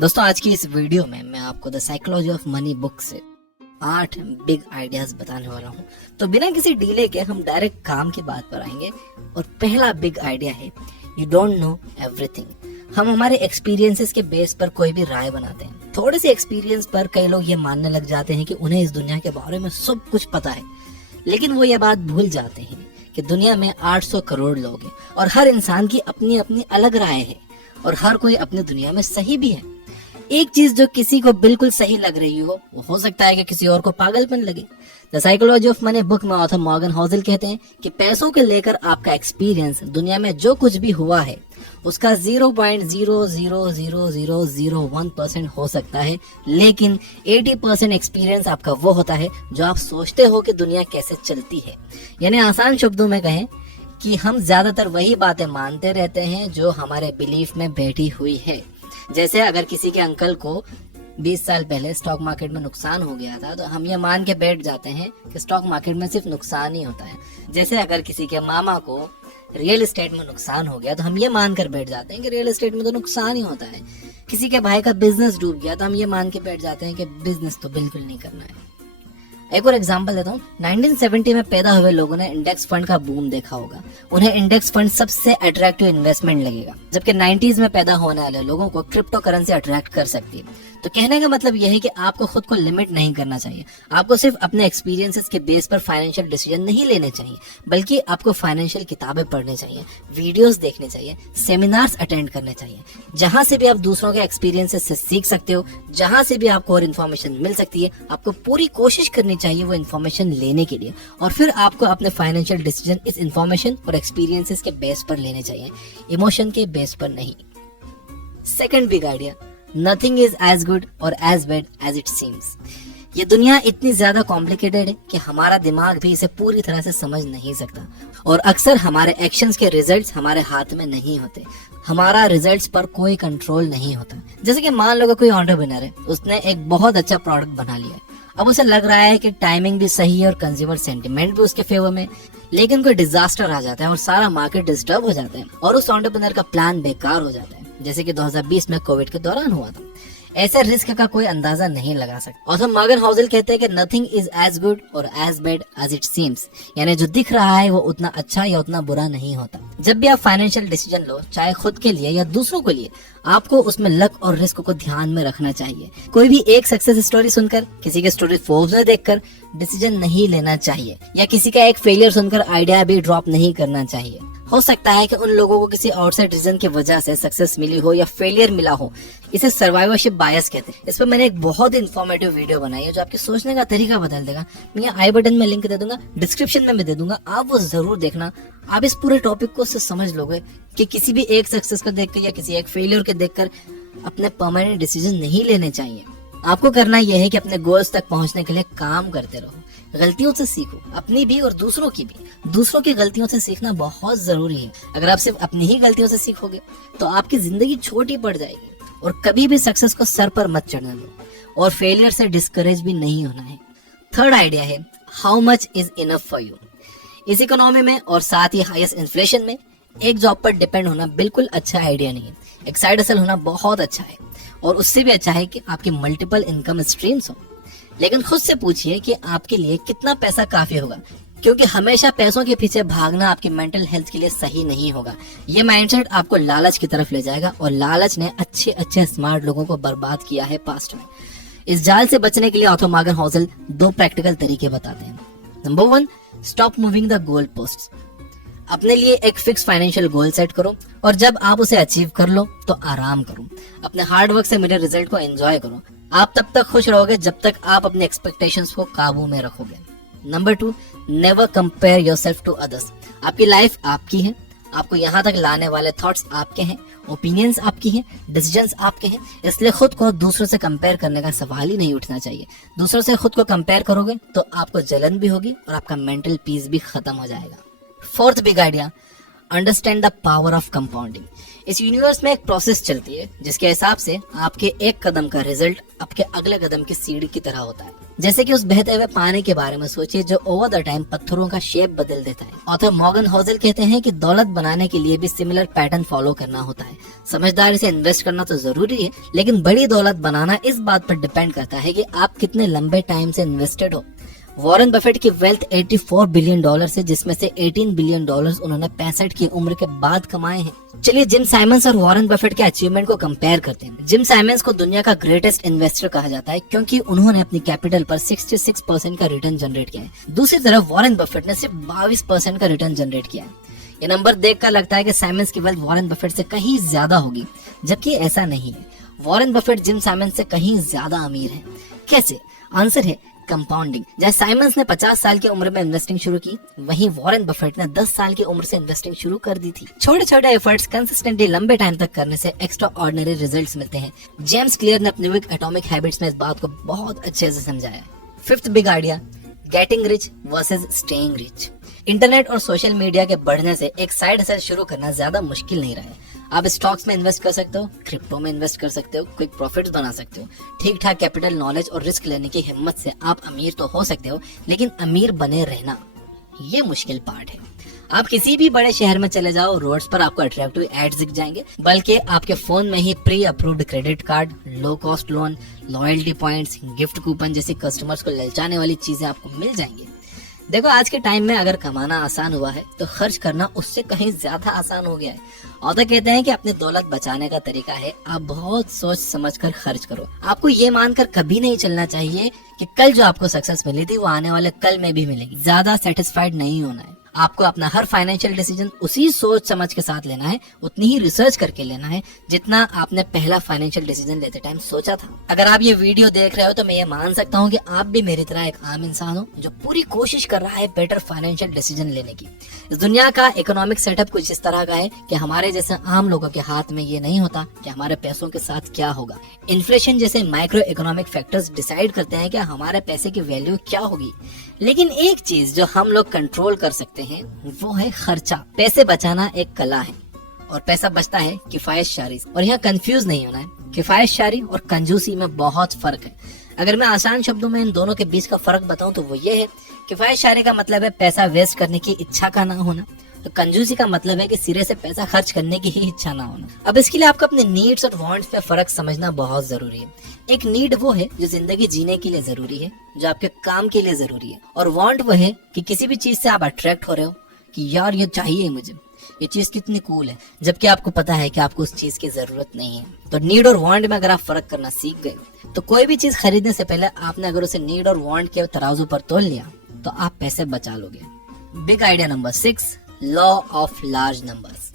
दोस्तों आज की इस वीडियो में मैं आपको the psychology of money book से 8 बिग आइडियाज बताने वाला हूँ। तो बिना किसी डीले के हम डायरेक्ट काम की बात पर आएंगे। और पहला बिग आइडिया है, यू डोंट नो एवरीथिंग। हम हमारे एक्सपीरियंसेस के बेस पर कोई भी राय बनाते हैं। थोड़े से एक्सपीरियंस पर कई लोग ये मानने लग जाते हैं कि उन्हें इस दुनिया के बारे में सब कुछ पता है, लेकिन वो ये बात भूल जाते हैं कि दुनिया में 800 करोड़ लोग हैं और हर इंसान की अपनी अपनी अलग राय है और हर कोई अपनी दुनिया में सही भी है। एक चीज जो किसी को बिल्कुल सही लग रही हो, वो हो सकता है कि किसी और को पागलपन लगे। The psychology of money book में ऑथर मॉर्गन होजल कहते हैं कि पैसों के लेकर आपका एक्सपीरियंस दुनिया में जो कुछ भी हुआ है उसका 0.0000001% हो सकता है, लेकिन 80% एक्सपीरियंस आपका वो होता है जो आप सोचते हो कि दुनिया कैसे चलती है। यानी आसान शब्दों में कहें कि हम ज्यादातर वही बातें मानते रहते हैं जो हमारे बिलीफ में बैठी हुई है। जैसे अगर किसी के अंकल को 20 साल पहले स्टॉक मार्केट में नुकसान हो गया था तो हम ये मान के बैठ जाते हैं कि स्टॉक मार्केट में सिर्फ नुकसान ही होता है। जैसे अगर किसी के मामा को रियल एस्टेट में नुकसान हो गया तो हम ये मान कर बैठ जाते हैं कि रियल एस्टेट में तो नुकसान ही होता है। किसी के भाई का बिजनेस डूब गया तो हम ये मान के बैठ जाते हैं कि बिजनेस तो बिल्कुल नहीं करना है। एक और एग्जांपल देता हूँ। 1970 में पैदा हुए लोगों ने इंडेक्स फंड का बूम देखा होगा। उन्हें इंडेक्स फंड सबसे अट्रैक्टिव इन्वेस्टमेंट लगेगा, जबकि 90s में पैदा होने वाले लोगों को क्रिप्टो करेंसी अट्रैक्ट कर सकती है। तो कहने का मतलब यह है कि आपको खुद को लिमिट नहीं करना चाहिए। आपको सिर्फ अपने एक्सपीरियंसेस के बेस पर फाइनेंशियल डिसीजन नहीं लेने चाहिए, बल्कि आपको फाइनेंशियल किताबें पढ़नी चाहिए, वीडियोस देखने चाहिए, सेमिनार्स अटेंड करने चाहिए। जहां से भी आप दूसरों के एक्सपीरियंसेस से सीख सकते हो, जहां से भी आपको और इन्फॉर्मेशन मिल सकती है, आपको पूरी कोशिश करनी चाहिए वो इन्फॉर्मेशन लेने के लिए। और फिर आपको अपने फाइनेंशियल डिसीजन इस इन्फॉर्मेशन और एक्सपीरियंसेस के बेस पर लेने चाहिए, इमोशन के बेस पर नहीं। Second big idea, nothing is as good और as bad as it seems. ये दुनिया इतनी ज्यादा कॉम्प्लिकेटेड है कि हमारा दिमाग भी इसे पूरी तरह से समझ नहीं सकता। और अक्सर हमारे एक्शंस के रिजल्ट्स हमारे हाथ में नहीं होते। हमारा रिजल्ट्स पर कोई कंट्रोल नहीं होता। जैसे कि मान लो कोई एंटरप्रेन्योर है, उसने एक बहुत अच्छा प्रोडक्ट बना लिया है। अब उसे लग रहा है कि टाइमिंग भी सही है और कंज्यूमर सेंटिमेंट भी उसके फेवर में, लेकिन कोई डिजास्टर आ जाता है और सारा मार्केट डिस्टर्ब हो जाता है और उस एंटरप्रेन्योर का प्लान बेकार हो जाता है, जैसे कि 2020 में कोविड के दौरान हुआ था। ऐसे रिस्क का कोई अंदाजा नहीं लगा सकता। ऑथर मॉर्गन होजल कहते हैं कि नथिंग इज एज गुड और as bad as it seems. यानी जो दिख रहा है वो उतना अच्छा या उतना बुरा नहीं होता। जब भी आप फाइनेंशियल डिसीजन लो, चाहे खुद के लिए या दूसरों के लिए, आपको उसमें लक और रिस्क को ध्यान में रखना चाहिए। कोई भी एक सक्सेस स्टोरी सुनकर, किसी की स्टोरी फोर्ब्स में देखकर डिसीजन नहीं लेना चाहिए, या किसी का एक फेलियर सुनकर आइडिया भी ड्रॉप नहीं करना चाहिए। हो सकता है कि उन लोगों को किसी आउटसाइड रीजन की वजह से सक्सेस मिली हो या फेलियर मिला हो। इसे सर्वाइवरशिप बायस कहते हैं। इस पर मैंने एक बहुत ही इन्फॉर्मेटिव वीडियो बनाई है जो आपके सोचने का तरीका बदल देगा। मैं यहाँ आई बटन में लिंक दे दूंगा, डिस्क्रिप्शन में भी दे दूंगा, आप वो जरूर देखना। आप इस पूरे टॉपिक को समझ लोगे कि किसी भी एक सक्सेस को देखकर या किसी एक फेलियर को देखकर अपने परमानेंट डिसीजन नहीं लेने चाहिए। आपको करना यह है कि अपने गोल्स तक पहुंचने के लिए काम करते रहो, गलतियों से सीखो, अपनी भी और दूसरों की भी। दूसरों की गलतियों से सीखना बहुत जरूरी है। अगर आप सिर्फ अपनी ही गलतियों से सीखोगे तो आपकी जिंदगी छोटी पड़ जाएगी। और कभी भी सक्सेस को सर पर मत चढ़ने दो और फेलियर से डिस्करेज भी नहीं होना है। थर्ड आइडिया है, how much is enough for you. इस इकोनॉमी में और साथ ही हाईएस्ट इन्फ्लेशन में एक जॉब पर डिपेंड होना बिल्कुल अच्छा आइडिया नहीं है। एक साइड हसल होना बहुत अच्छा है, और उससे भी अच्छा है कि आपकी मल्टीपल इनकम स्ट्रीम्स हो। लेकिन खुद से पूछिए कि आपके लिए कितना पैसा काफी होगा, क्योंकि हमेशा पैसों के पीछे भागना आपकी मेंटल हेल्थ के लिए सही नहीं होगा। ये माइंडसेट आपको लालच की तरफ ले जाएगा, और लालच ने अच्छे अच्छे स्मार्ट लोगों को बर्बाद किया है पास्ट में। इस जाल से बचने के लिए ऑथर मॉर्गन होजल 2 प्रैक्टिकल तरीके बताते हैं। Number 1, stop moving the goal post. अपने लिए एक फिक्स फाइनेंशियल गोल सेट करो, और जब आप उसे अचीव कर लो तो आराम करो। अपने हार्ड वर्क से मिले रिजल्ट को एंजॉय करो। आप तब तक खुश रहोगे जब तक आप अपने एक्सपेक्टेशंस को काबू में रखोगे। Number 2, never compare yourself to others. आपकी लाइफ आपकी है, आपको यहाँ तक लाने वाले थॉट्स आपके हैं, ओपिनियंस आपकी हैं, डिसीजंस आपके हैं। इसलिए खुद को दूसरों से कंपेयर करने का सवाल ही नहीं उठना चाहिए। दूसरों से खुद को कंपेयर करोगे तो आपको जलन भी होगी और आपका मेंटल पीस भी खत्म हो जाएगा। Fourth big idea, understand the power of compounding. इस यूनिवर्स में एक प्रोसेस चलती है जिसके हिसाब से आपके एक कदम का रिजल्ट आपके अगले कदम की सीढ़ी की तरह होता है। जैसे कि उस बहते हुए पानी के बारे में सोचिए जो ओवर द टाइम पत्थरों का शेप बदल देता है। ऑथर मॉर्गन होजेल कहते हैं कि दौलत बनाने के लिए भी सिमिलर पैटर्न फॉलो करना होता है। समझदारी से इन्वेस्ट करना तो जरूरी है, लेकिन बड़ी दौलत बनाना इस बात पर डिपेंड करता है कि आप कितने लंबे टाइम से इन्वेस्टेड हो। वॉरेन बफेट की वेल्थ $84 बिलियन है, जिसमें से $18 बिलियन उन्होंने 65 की उम्र के बाद कमाए हैं। चलिए जिम साइमंस और वॉरेन बफेट के अचीवमेंट को कंपेयर करते हैं। जिम साइमंस को दुनिया का ग्रेटेस्ट इन्वेस्टर कहा जाता है क्योंकि उन्होंने अपनी कैपिटल पर 66% का रिटर्न जनरेट किया है। दूसरी तरफ वॉरेन बफेट ने सिर्फ 22% का रिटर्न जनरेट किया है। ये नंबर देखकर लगता है कि साइमंस की वेल्थ वॉरेन बफेट से कहीं ज्यादा होगी, जबकि ऐसा नहीं है। वॉरेन बफेट जिम साइमंस से कहीं ज्यादा अमीर है। कैसे? आंसर है कंपाउंडिंग। जैसे साइमंस ने 50 साल की उम्र में इन्वेस्टिंग शुरू की, वहीं वॉरेन बफेट ने 10 साल की उम्र से इन्वेस्टिंग शुरू कर दी थी। छोटे छोटे एफर्ट्स कंसिस्टेंटली लंबे टाइम तक करने से एक्स्ट्रा ऑर्डिनरी रिजल्ट्स मिलते हैं। जेम्स क्लियर ने अपने बुक एटॉमिक हैबिट्स में इस बात को बहुत अच्छे से समझाया। Fifth big idea, getting rich versus staying rich. Internet और सोशल मीडिया के बढ़ने से एक साइड हसल शुरू करना ज्यादा मुश्किल नहीं रहा है। आप स्टॉक्स में इन्वेस्ट कर सकते हो, क्रिप्टो में इन्वेस्ट कर सकते हो, क्विक प्रॉफिट्स बना सकते हो। ठीक ठाक कैपिटल, नॉलेज और रिस्क लेने की हिम्मत से आप अमीर तो हो सकते हो, लेकिन अमीर बने रहना ये मुश्किल पार्ट है। आप किसी भी बड़े शहर में चले जाओ, रोड्स पर आपको अट्रैक्टिव एड्स दिख जाएंगे, बल्कि आपके फोन में ही pre approved credit card, low cost loan, loyalty points, gift coupon जैसी कस्टमर्स को ललचाने वाली चीजें आपको मिल जाएंगी। देखो आज के टाइम में अगर कमाना आसान हुआ है तो खर्च करना उससे कहीं ज्यादा आसान हो गया है। ऑथर कहते हैं कि अपनी दौलत बचाने का तरीका है आप बहुत सोच समझकर खर्च करो। आपको ये मानकर कभी नहीं चलना चाहिए कि कल जो आपको सक्सेस मिली थी वो आने वाले कल में भी मिलेगी। ज्यादा सेटिस्फाइड नहीं होना है। आपको अपना हर फाइनेंशियल डिसीजन उसी सोच समझ के साथ लेना है, उतनी ही रिसर्च करके लेना है जितना आपने पहला फाइनेंशियल डिसीजन लेते टाइम सोचा था। अगर आप ये वीडियो देख रहे हो तो मैं ये मान सकता हूँ कि आप भी मेरी तरह एक आम इंसान हो जो पूरी कोशिश कर रहा है बेटर फाइनेंशियल डिसीजन लेने की। इस दुनिया का इकोनॉमिक सेटअप कुछ इस तरह का है कि हमारे जैसे आम लोगों के हाथ में ये नहीं होता कि हमारे पैसों के साथ क्या होगा। इन्फ्लेशन जैसे माइक्रो इकोनॉमिक फैक्टर्स डिसाइड करते हैं कि हमारे पैसे की वैल्यू क्या होगी, लेकिन एक चीज जो हम लोग कंट्रोल कर सकते हैं वो है खर्चा। पैसे बचाना एक कला है और पैसा बचता है किफायतशारी से। और यहाँ कंफ्यूज नहीं होना है, किफायतशारी और कंजूसी में बहुत फर्क है। अगर मैं आसान शब्दों में इन दोनों के बीच का फर्क बताऊं तो वो ये है, किफायतशारी का मतलब है पैसा वेस्ट करने की इच्छा का ना होना, तो कंजूसी का मतलब है कि सिरे से पैसा खर्च करने की ही इच्छा ना होना। अब इसके लिए आपको अपने नीड्स और वांट्स में फर्क समझना बहुत जरूरी है। एक नीड वो है जो जिंदगी जीने के लिए जरूरी है, जो आपके काम के लिए जरूरी है, और वांट वो है कि किसी भी चीज से आप अट्रैक्ट हो रहे हो कि यार ये चाहिए मुझे, ये चीज कितनी कूल है, जबकि आपको पता है कि आपको उस चीज की जरूरत नहीं है। तो नीड और वांट में अगर आप फर्क करना सीख गए तो कोई भी चीज खरीदने से पहले आपने अगर उसे नीड और वांट के तराजू पर तोल लिया तो आप पैसे बचा लोगे। Big idea number 6, law of large numbers.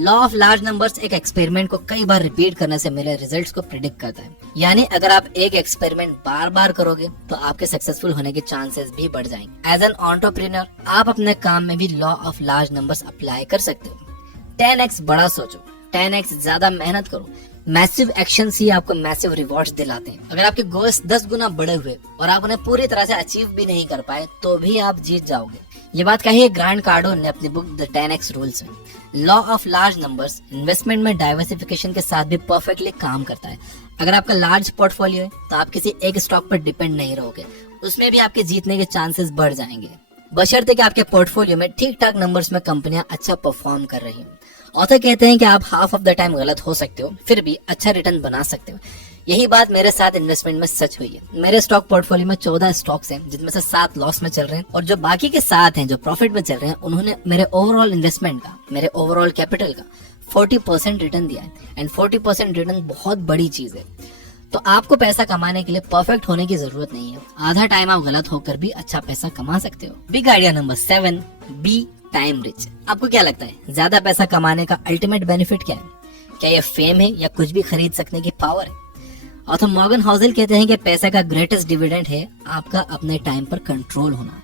Law of large numbers एक एक्सपेरिमेंट को कई बार रिपीट करने से मिले रिजल्ट्स को प्रिडिक्ट करता है। यानी अगर आप एक एक्सपेरिमेंट बार बार करोगे तो आपके सक्सेसफुल होने के चांसेस भी बढ़ जाएंगे। एज एन एंटरप्रेन्योर आप अपने काम में भी law of large numbers apply कर सकते हो। 10x बड़ा सोचो, 10x ज्यादा मेहनत करो। मैसिव एक्शन ही आपको मैसिव रिवॉर्ड्स दिलाते हैं। अगर आपके गोल्स 10 गुना बड़े हुए और आप उन्हें पूरी तरह से अचीव भी नहीं कर पाए तो भी आप जीत जाओगे। ये बात कही है ग्रांट कार्डोन ने अपनी बुक द 10x रूल्स में। Law of large numbers investment में डाइवर्सिफिकेशन के साथ भी परफेक्टली काम करता है। अगर आपका लार्ज पोर्टफोलियो है तो आप किसी एक स्टॉक पर डिपेंड नहीं रहोगे, उसमें भी आपके जीतने के चांसेस बढ़ जाएंगे, बशर्ते कि आपके पोर्टफोलियो में ठीक ठाक नंबर्स में कंपनियां अच्छा परफॉर्म कर रही हैं। ऑथर कहते हैं कि आप हाफ ऑफ द टाइम गलत हो सकते हो, फिर भी अच्छा रिटर्न बना सकते हो। यही बात मेरे साथ इन्वेस्टमेंट में सच हुई है। मेरे स्टॉक पोर्टफोलियो में 14 स्टॉक्स हैं, जिनमें से 7 लॉस में चल रहे हैं, और जो बाकी के 7 हैं जो प्रॉफिट में चल रहे हैं, उन्होंने मेरे ओवरऑल इन्वेस्टमेंट का, मेरे ओवरऑल कैपिटल का 40% रिटर्न दिया है। एंड 40% रिटर्न बहुत बड़ी चीज है। तो आपको पैसा कमाने के लिए परफेक्ट होने की जरूरत नहीं है। आधा टाइम आप गलत होकर भी अच्छा पैसा कमा सकते हो। Big idea number 7, be time rich. आपको क्या लगता है ज्यादा पैसा कमाने का अल्टीमेट बेनिफिट क्या है? क्या ये फेम है या कुछ भी खरीद सकने की पावर है? ऑथर मॉर्गन होजेल कहते हैं कि पैसे का ग्रेटेस्ट डिविडेंड है आपका अपने टाइम पर कंट्रोल होना।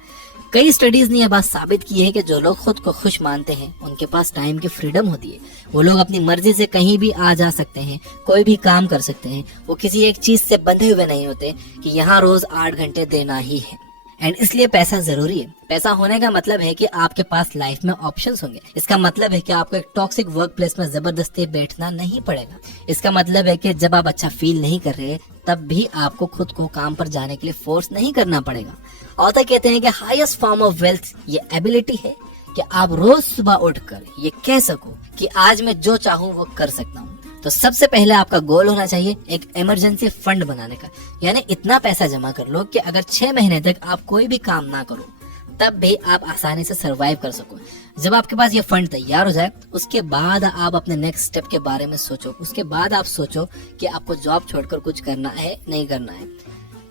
कई स्टडीज ने यह बात साबित की है कि जो लोग खुद को खुश मानते हैं उनके पास टाइम की फ्रीडम होती है। वो लोग अपनी मर्जी से कहीं भी आ जा सकते हैं, कोई भी काम कर सकते हैं। वो किसी एक चीज से बंधे हुए नहीं होते कि यहाँ रोज 8 घंटे देना ही है। एंड इसलिए पैसा जरूरी है। पैसा होने का मतलब है कि आपके पास लाइफ में ऑप्शंस होंगे। इसका मतलब है कि आपको एक टॉक्सिक वर्क प्लेस में जबरदस्ती बैठना नहीं पड़ेगा। इसका मतलब है कि जब आप अच्छा फील नहीं कर रहे तब भी आपको खुद को काम पर जाने के लिए फोर्स नहीं करना पड़ेगा। ऑथर कहते हैं कि हाईएस्ट फॉर्म ऑफ वेल्थ ये एबिलिटी है कि आप रोज सुबह उठकर ये कह सको कि आज मैं जो चाहूँ वो कर सकता हूँ। तो सबसे पहले आपका गोल होना चाहिए एक इमरजेंसी फंड बनाने का, यानी इतना पैसा जमा कर लो कि अगर 6 महीने तक आप कोई भी काम ना करो तब भी आप आसानी से सरवाइव कर सको। जब आपके पास ये फंड तैयार हो जाए उसके बाद आप अपने नेक्स्ट स्टेप के बारे में सोचो। उसके बाद आप सोचो कि आपको जॉब छोड़कर कुछ करना है नहीं करना है,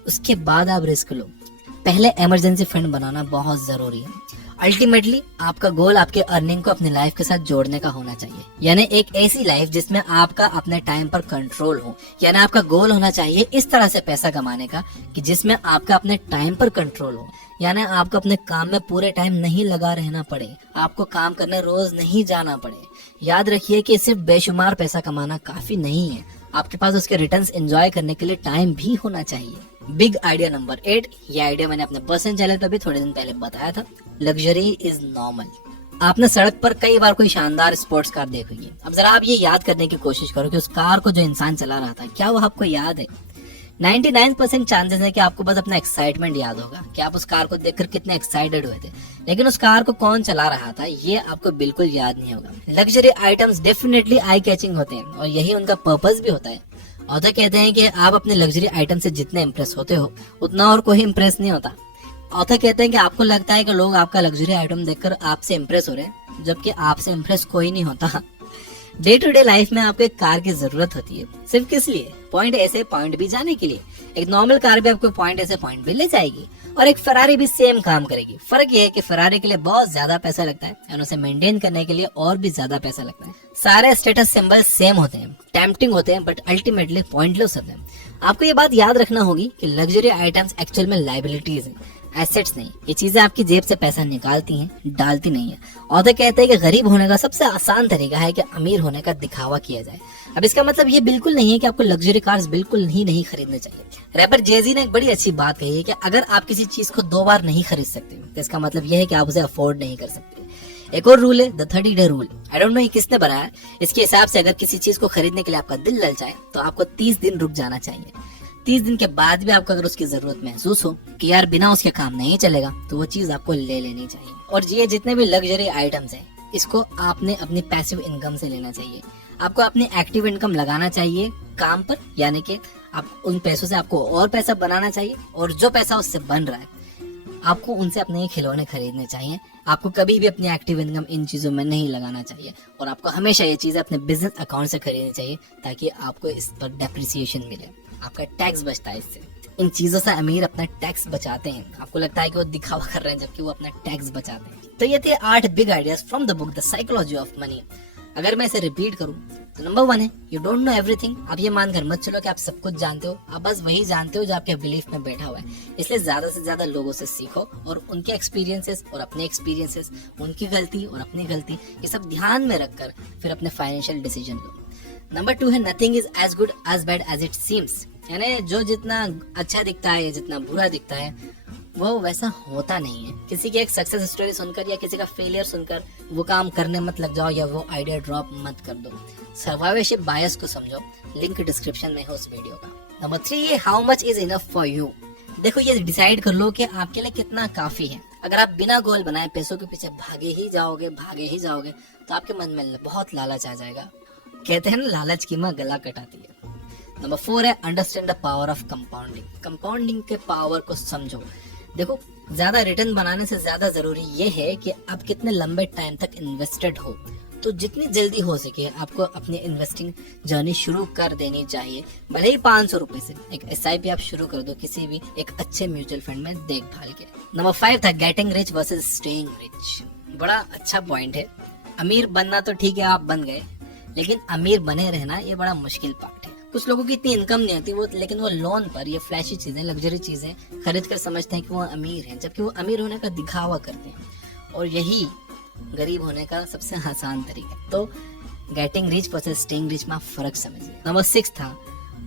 उसके बाद आप रिस्क लो। पहले इमरजेंसी फंड बनाना बहुत जरूरी है। अल्टीमेटली आपका गोल आपके अर्निंग को अपनी लाइफ के साथ जोड़ने का होना चाहिए, यानी एक ऐसी लाइफ जिसमें आपका अपने टाइम पर कंट्रोल हो। यानी आपका गोल होना चाहिए इस तरह से पैसा कमाने का कि जिसमें आपका अपने टाइम पर कंट्रोल हो। यानी आपको अपने काम में पूरे टाइम नहीं लगा रहना पड़े, आपको काम करने रोज नहीं जाना पड़े। याद रखिए कि सिर्फ बेशुमार पैसा कमाना काफी नहीं है, आपके पास उसके रिटर्न्स एंजॉय करने के लिए टाइम भी होना चाहिए। बिग आइडिया नंबर 8, ये आइडिया मैंने अपने पर्सनल चैनल पर भी थोड़े दिन पहले बताया था। Luxury is normal. आपने सड़क पर कई बार कोई शानदार स्पोर्ट्स कार देखी होगी। अब जरा आप ये याद करने की कोशिश करो कि उस कार को जो इंसान चला रहा था क्या वो आपको याद है? 99% चांसेस है कि आपको बस अपना एक्साइटमेंट याद होगा कि आप उस कार को देखकर कितने एक्साइटेड हुए थे, लेकिन उस कार को कौन चला रहा था ये आपको बिल्कुल याद नहीं होगा। Luxury items definitely eye catching होते हैं और यही उनका पर्पस भी होता है। ऑथर कहते हैं कि आप अपने लग्जरी आइटम से जितने इम्प्रेस होते हो उतना और कोई इम्प्रेस नहीं होता। ऑथर कहते हैं कि आपको लगता है कि लोग आपका लग्जरी आइटम देखकर आपसे इम्प्रेस हो रहे हैं, जबकि आपसे इम्प्रेस कोई नहीं होता। डे टू डे लाइफ में आपको एक कार की जरूरत होती है, सिर्फ किस लिए? पॉइंट ए से पॉइंट बी जाने के लिए। एक नॉर्मल कार भी आपको पॉइंट ए से पॉइंट बी ले जाएगी और एक फरारी भी सेम काम करेगी। फर्क ये है कि फरारी के लिए बहुत ज्यादा पैसा लगता है और उसे मेंटेन करने के लिए और भी ज्यादा पैसा लगता है। सारे स्टेटस सिंबल सेम होते हैं, टेम्पटिंग होते हैं, बट अल्टीमेटली पॉइंटलेस होते हैं। आपको ये बात याद रखना होगी कि लग्जरी आइटम्स एक्चुअल में लायबिलिटीज हैं, एसेट्स नहीं। ये चीजें आपकी जेब से पैसा निकालती हैं, डालती नहीं है। ऑथर कहते हैं कि गरीब होने का सबसे आसान तरीका है कि अमीर होने का दिखावा किया जाए। अब इसका मतलब ये बिल्कुल नहीं है कि आपको लग्जरी कार्स बिल्कुल ही नहीं खरीदने चाहिए। रैपर जेजी ने एक बड़ी अच्छी बात कही है कि अगर आप किसी चीज को 2 बार नहीं खरीद सकते तो इसका मतलब यह है कि आप उसे अफोर्ड नहीं कर सकते। एक और रूल है the 30 day rule. I don't know ये किसने बनाया। इसके हिसाब से अगर किसी चीज को खरीदने के लिए आपका दिल ललचाए तो आपको 30 दिन रुक जाना चाहिए। 30 दिन के बाद भी आपको अगर उसकी जरूरत महसूस हो कि यार बिना उसके काम नहीं चलेगा तो वो चीज आपको ले लेनी चाहिए। और ये जितने भी लग्जरी आइटम्स हैं इसको आपने अपनी पैसिव इनकम से लेना चाहिए। आपको अपनी एक्टिव इनकम लगाना चाहिए काम पर, यानी कि आप उन पैसों से आपको और पैसा बनाना चाहिए और जो पैसा उससे बन रहा है आपको उनसे अपने खिलौने खरीदने चाहिए। आपको कभी भी अपनी एक्टिव इनकम इन चीजों में नहीं लगाना चाहिए और आपको हमेशा ये चीजें अपने बिजनेस अकाउंट से खरीदनी चाहिए ताकि आपको इस पर डेप्रिसिएशन मिले। आपका टैक्स बचता है इससे। इन चीजों से अमीर अपना टैक्स बचाते हैं। आपको लगता है कि वो दिखावा कर रहे हैं जबकि वो अपना टैक्स बचाते हैं। तो ये थे 8 big ideas from the book the psychology of money. अगर मैं इसे रिपीट करूं तो नंबर 1 है यू डोंट नो एवरीथिंग। आप ये मानकर मत चलो कि आप सब कुछ जानते हो, आप बस वही जानते हो जो आपके बिलीफ में बैठा हुआ है। इसलिए ज्यादा से ज्यादा लोगों से सीखो और उनके एक्सपीरियंसेस और अपने एक्सपीरियंसेस, उनकी गलती और अपनी गलती, ये सब ध्यान में रखकर फिर अपने फाइनेंशियल डिसीजन लो। नंबर 2 है nothing is as good as bad as it seems. यानी जो जितना अच्छा दिखता है, जितना बुरा दिखता है वो वैसा होता नहीं है। किसी की एक सक्सेस स्टोरी सुनकर या किसी का फेलियर सुनकर वो काम करने मत लग जाओ या वो आइडिया ड्रॉप मत कर दो। सर्वाइवरशिप बायस को समझो, लिंक डिस्क्रिप्शन में है उस वीडियो का। नंबर 3 है how much is enough for you. देखो ये डिसाइड कर लो कि आपके लिए कितना काफी है। अगर आप बिना गोल बनाए पैसों के पीछे भागे ही जाओगे तो आपके मन में बहुत लालच आ जाएगा। कहते हैं ना लालच की माँ गला कटाती है। नंबर 4 है understand the power of compounding. Compounding के पावर को समझो। देखो ज्यादा रिटर्न बनाने से ज्यादा जरूरी ये है कि आप कितने लंबे टाइम तक इन्वेस्टेड हो। तो जितनी जल्दी हो सके आपको अपनी इन्वेस्टिंग जर्नी शुरू कर देनी चाहिए। भले ही 500 रुपए से एक SIP आप शुरू कर दो किसी भी एक अच्छे म्यूचुअल फंड में देखभाल के। नंबर 5 था getting rich versus staying rich. बड़ा अच्छा पॉइंट है। अमीर बनना तो ठीक है, आप बन गए, लेकिन अमीर बने रहना ये बड़ा मुश्किल पार्ट है। कुछ लोगों की इतनी इनकम नहीं होती लेकिन वो लोन पर ये फ्लैशी चीजें, लग्जरी चीजें खरीद कर समझते हैं कि वो अमीर हैं, जबकि वो अमीर होने का दिखावा करते हैं और यही गरीब होने का सबसे आसान तरीका। तो getting rich versus staying rich में फर्क समझिए। नंबर 6 था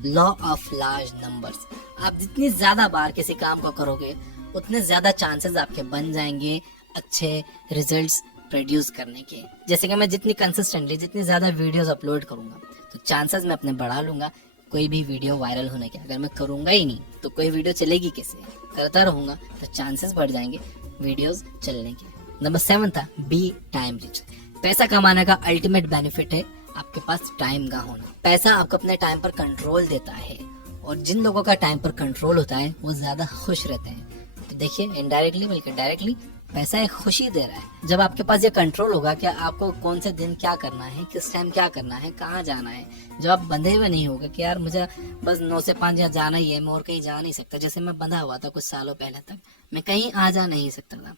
लॉ ऑफ लार्ज नंबर्स। आप जितनी ज्यादा बार किसी काम को करोगे उतने ज्यादा चांसेस आपके बन जाएंगे अच्छे रिजल्ट्स प्रोड्यूस करने के। जैसे कि मैं जितनी कंसिस्टेंटली, जितनी ज्यादा वीडियोस अपलोड करूंगा तो चांसेस मैं अपने बढ़ा लूंगा कोई भी वीडियो वायरल होने के। अगर मैं करूंगा ही नहीं तो कोई वीडियो चलेगी कैसे? करता रहूंगा तो चांसेस बढ़ जाएंगे वीडियोस चलने के। नंबर 7 था बी टाइम रिच। पैसा कमाने का अल्टीमेट बेनिफिट है आपके पास टाइम का होना। पैसा आपको अपने टाइम पर कंट्रोल देता है, और जिन लोगों का टाइम पर कंट्रोल होता है वो ज्यादा खुश रहते हैं। तो देखिए, इनडायरेक्टली बल्कि डायरेक्टली पैसा एक खुशी दे रहा है। जब आपके पास ये कंट्रोल होगा कि आपको कौन से दिन क्या करना है, किस टाइम क्या करना है, कहाँ जाना है, जब आप बंधे हुए नहीं होगा कि यार मुझे बस 9 से 5 यहाँ जाना ही है, मैं और कहीं जा नहीं सकता। जैसे मैं बंधा हुआ था कुछ सालों पहले तक, मैं कहीं आ जा नहीं सकता था।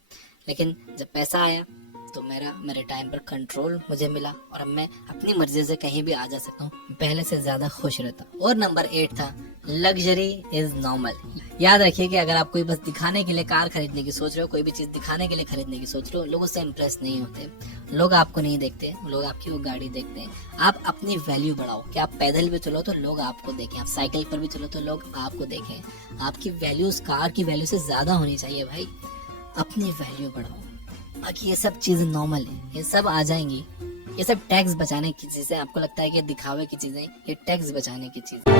लेकिन जब पैसा आया तो मेरे टाइम पर कंट्रोल मुझे मिला, और अब मैं अपनी मर्जी से कहीं भी आ जा सकता हूँ, पहले से ज्यादा खुश रहता हूँ। और नंबर 8 था लग्जरी इज नॉर्मल। याद रखिए कि अगर आप कोई बस दिखाने के लिए कार खरीदने की सोच रहे हो, कोई भी चीज दिखाने के लिए खरीदने की सोच रहे हो, लोग उससे इम्प्रेस नहीं होते, लोग आपको नहीं देखते, लोग आपकी वो गाड़ी देखते हैं। आप अपनी वैल्यू बढ़ाओ कि आप पैदल भी चलो तो लोग आपको देखें, आप साइकिल पर भी चलो तो लोग आपको देखें। आपकी वैल्यू उस कार की वैल्यू से ज्यादा होनी चाहिए भाई। अपनी वैल्यू बढ़ाओ। बाकी ये सब चीजें नॉर्मल है, ये सब आ जाएंगी। ये सब टैक्स बचाने की चीजें, आपको लगता है कि दिखावे की चीजें, ये टैक्स बचाने की चीजें।